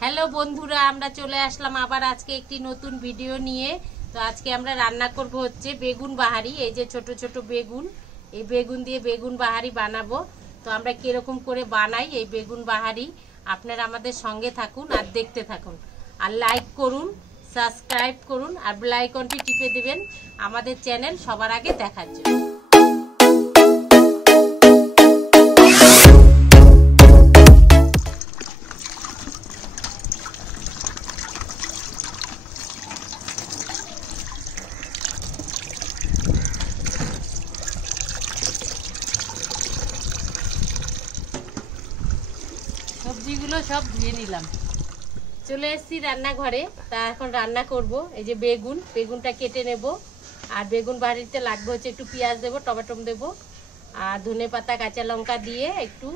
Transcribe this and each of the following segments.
Hello বন্ধুরা, আমরা চলে আসলাম আবার আজকে একটি নতুন ভিডিও নিয়ে। তো আজকে আমরা রান্না করব হচ্ছে বেগুন বাহারি। এই যে ছোট ছোট বেগুন, এই বেগুন দিয়ে বেগুন বাহারি বানাবো। তো আমরা কিরকম করে বানাই এই বেগুন বাহারি, আপনারা আমাদের সঙ্গে থাকুন আর দেখতে থাকুন, আর লাইক করুন, সাবস্ক্রাইব করুন, আর বেল আইকনটি টিপে দেবেন আমাদের চ্যানেল সবার আগে দেখার জন্য। সবজিগুলো সব ধুয়ে নিলাম, চলে এসেছি রান্নাঘরে। তা এখন রান্না করব। এই যে বেগুনটা কেটে নেব, আর বেগুন বাড়িতে লাগবে হচ্ছে একটু পেঁয়াজ দেবো, টমেটো দেবো, আর ধনে পাতা কাঁচা লঙ্কা দিয়ে একটু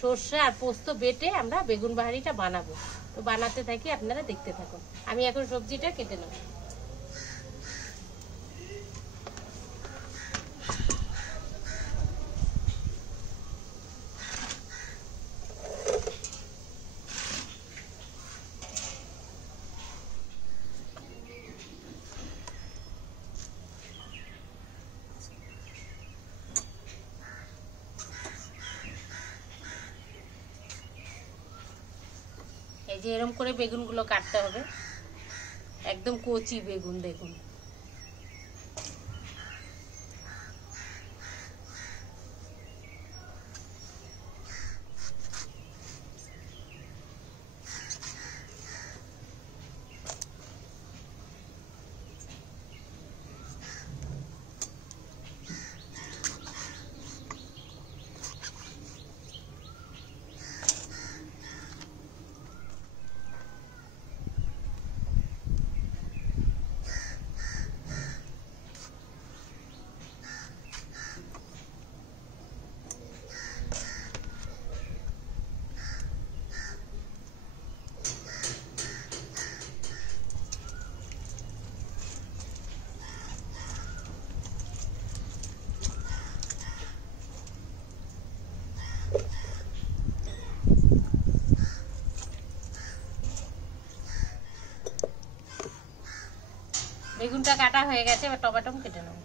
সর্ষে আর পোস্ত বেটে আমরা বেগুন বাহারিটা বানাবো। তো বানাতে থাকি, আপনারা দেখতে থাকুন। আমি এখন সবজিটা কেটে নেব। এই যে এরকম করে বেগুনগুলো কাটতে হবে, একদম কচি বেগুন দেখুন। বেগুনটা কাটা হয়ে গেছে, এবার টমেটো কেটে নেব।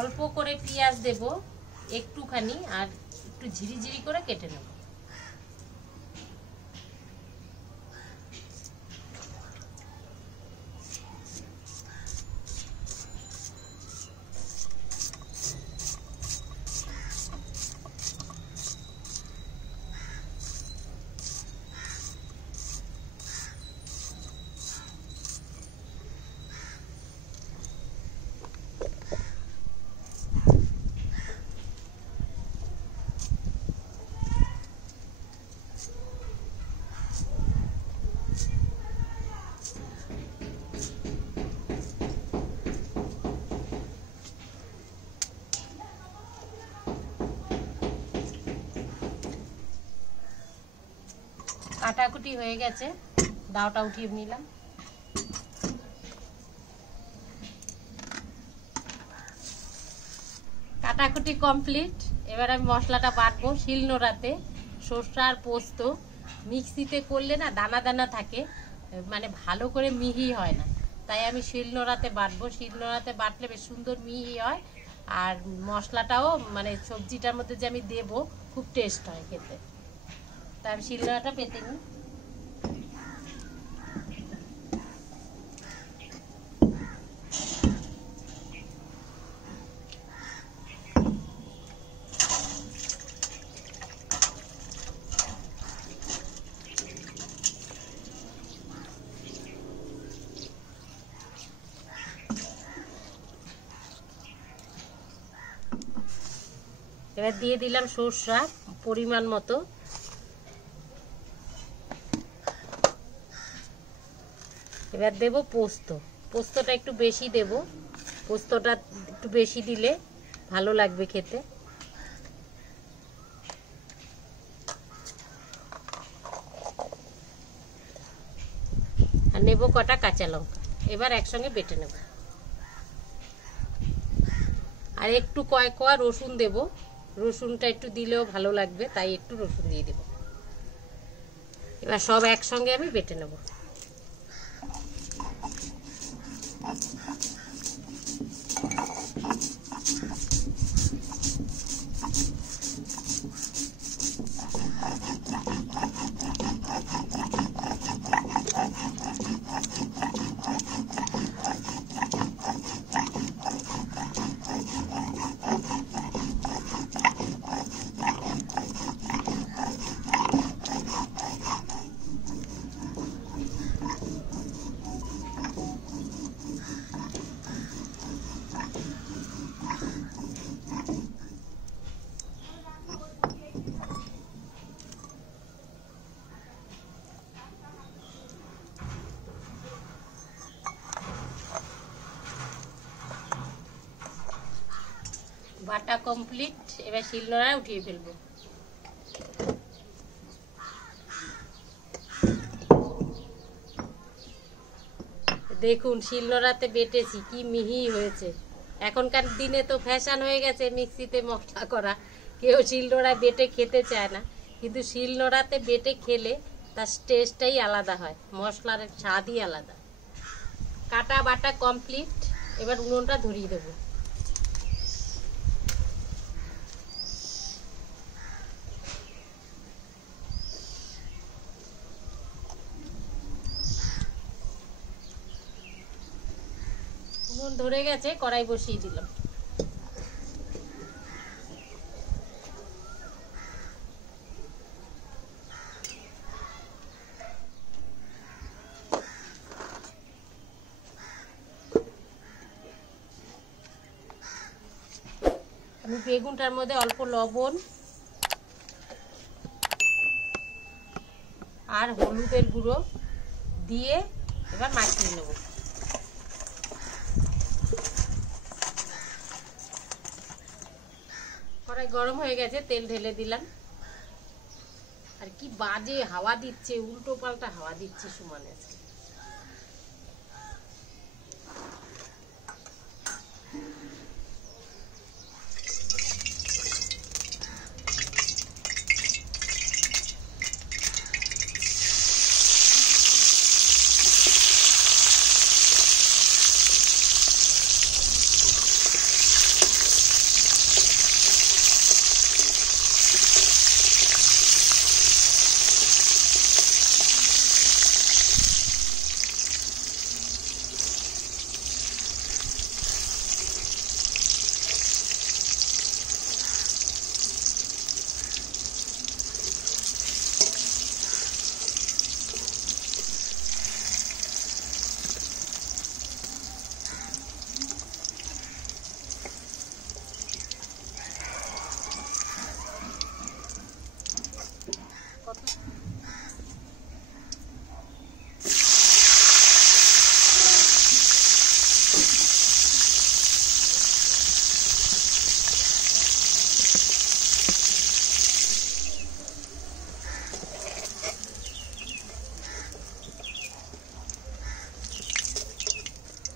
অল্প করে পেঁয়াজ দেব একটুখানি, আর একটু ঝিরিঝিরি করে কেটে নেব। কাটাকুটি হয়ে গেছে, দাওটা উঠিয়ে নিলাম। কাটাকুটি কমপ্লিট। এবার আমি মশলাটা বাটবো শিলনোড়াতে। সরষে আর পোস্ত মিক্সিতে করলে না দানা দানা থাকে, মানে ভালো করে মিহি হয় না, তাই আমি শিলনোড়াতে বাটবো। শিলনোড়াতে বাটলে বেশ সুন্দর মিহি হয়, আর মশলাটাও মানে সবজিটার মধ্যে যে আমি দেবো খুব টেস্ট হয় খেতে। তাই আমি শিলনোড়াটা পেতে নিই। এবার দিয়ে দিলাম সরষা পরিমাণ মতো, এবার দেব পোস্ত। পোস্তটা একটু বেশি দেব, পোস্তটা একটু বেশি দিলে ভালো লাগবে খেতে। আর নেব কটা কাঁচা লঙ্কা। এবার একসঙ্গে বেটে নেব। আর একটু কয়েক কোয়া রসুন দেব, রসুনটা একটু দিলেও ভালো লাগবে, তাই একটু রসুন দিয়ে দেব। এবার সব একসঙ্গে আমি বেটে নেব। বাটা কমপ্লিট। এবার শিলনোড়ায় উঠিয়ে ফেলবো। দেখুন শিলনোড়াতে বেটেছি, কি মিহি হয়েছে। এখনকার দিনে তো ফ্যাশন হয়ে গেছে মিক্সিতে মশলা করা, কেউ শিলনোড়ায় বেটে খেতে চায় না, কিন্তু শিলনোড়াতে বেটে খেলে তার টেস্টটাই আলাদা হয়, মশলার স্বাদই আলাদা। কাটা বাটা কমপ্লিট। এবার উনুনটা ধরিয়ে দেবো। উনুন ধরে গেছে, কড়াই বসিয়ে দিলাম। আমি বেগুনটার মধ্যে অল্প লবণ আর হলুদের গুঁড়ো দিয়ে এবার মাখিয়ে নেব। কড়াই গরম হয়ে গেছে, তেল ঢেলে দিলাম। আর কি বাজে হাওয়া দিচ্ছে, উল্টো পাল্টা হাওয়া দিচ্ছে সমানে।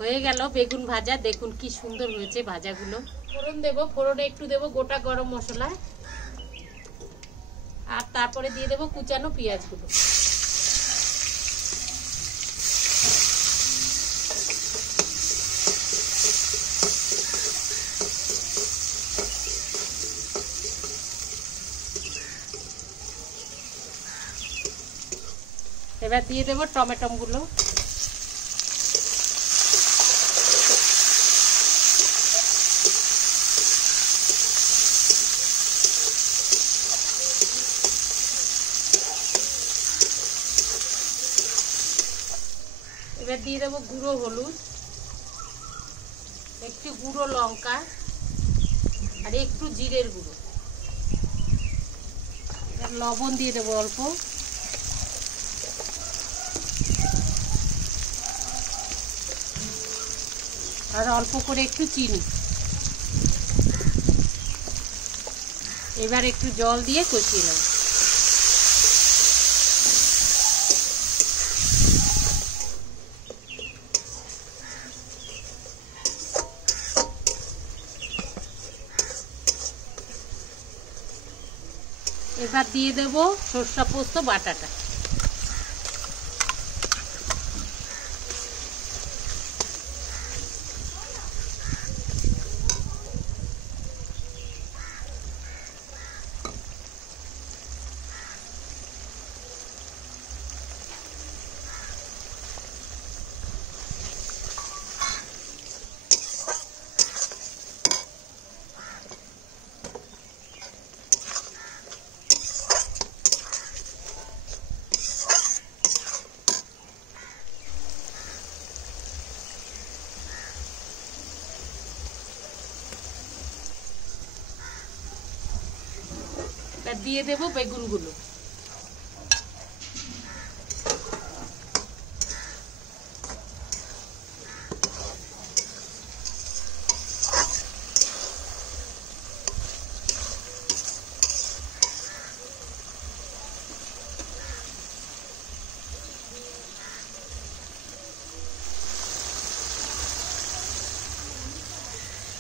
হয়ে গেল বেগুন ভাজা। দেখুন কি সুন্দর হয়েছে ভাজাগুলো। ফোড়ন দেব, ফোড়নে একটু দেব গোটা গরম মশলা, আর তারপরে দিয়ে দেব কুচানো পেঁয়াজগুলো। এবার দিয়ে দেব টমেটো গুলো। এবার দিয়ে দেবো গুঁড়ো হলুদ, একটু গুঁড়ো লঙ্কা আর একটু জিরের গুঁড়ো। এবার লবণ দিয়ে দেবো অল্প, আর অল্প করে একটু চিনি। এবার একটু জল দিয়ে কষিয়ে নেব। এবার দিয়ে দেব সরষা পোস্ত বাটাটা। দিয়ে দেব বেগুনগুলো।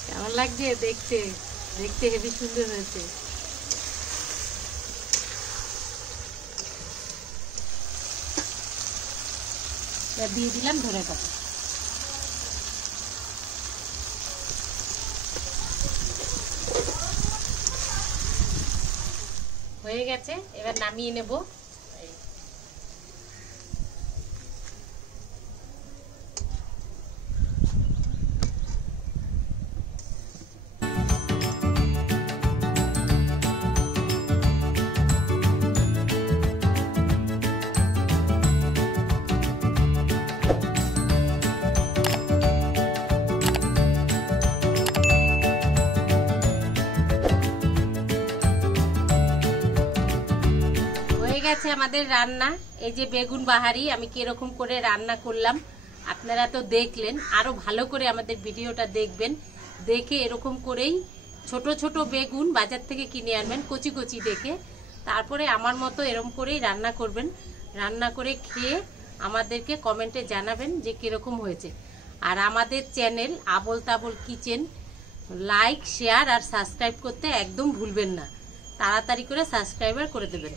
কেমন লাগছে দেখতে? দেখতে হেবি সুন্দর হয়েছে। দিয়ে দিলাম ধনে পাতা। হয়ে গেছে, এবার নামিয়ে নেব। গেছে আমাদের রান্না। এই যে বেগুন বাহারি আমি কিরকম করে রান্না করলাম আপনারা তো দেখলেন। আরো ভালো করে আমাদের ভিডিওটা দেখবেন, দেখে এরকম করেই ছোট ছোট বেগুন বাজার থেকে কিনে আনবেন কচি কচি দেখে, তারপরে আমার মতো এরকম করেই রান্না করবেন। রান্না করে খেয়ে আমাদেরকে কমেন্টে জানাবেন যে কিরকম হয়েছে। আর আমাদের চ্যানেল আবল তাবল কিচেন লাইক শেয়ার আর সাবস্ক্রাইব করতে একদম ভুলবেন না। তাড়াতাড়ি করে সাবস্ক্রাইবার করে দেবেন।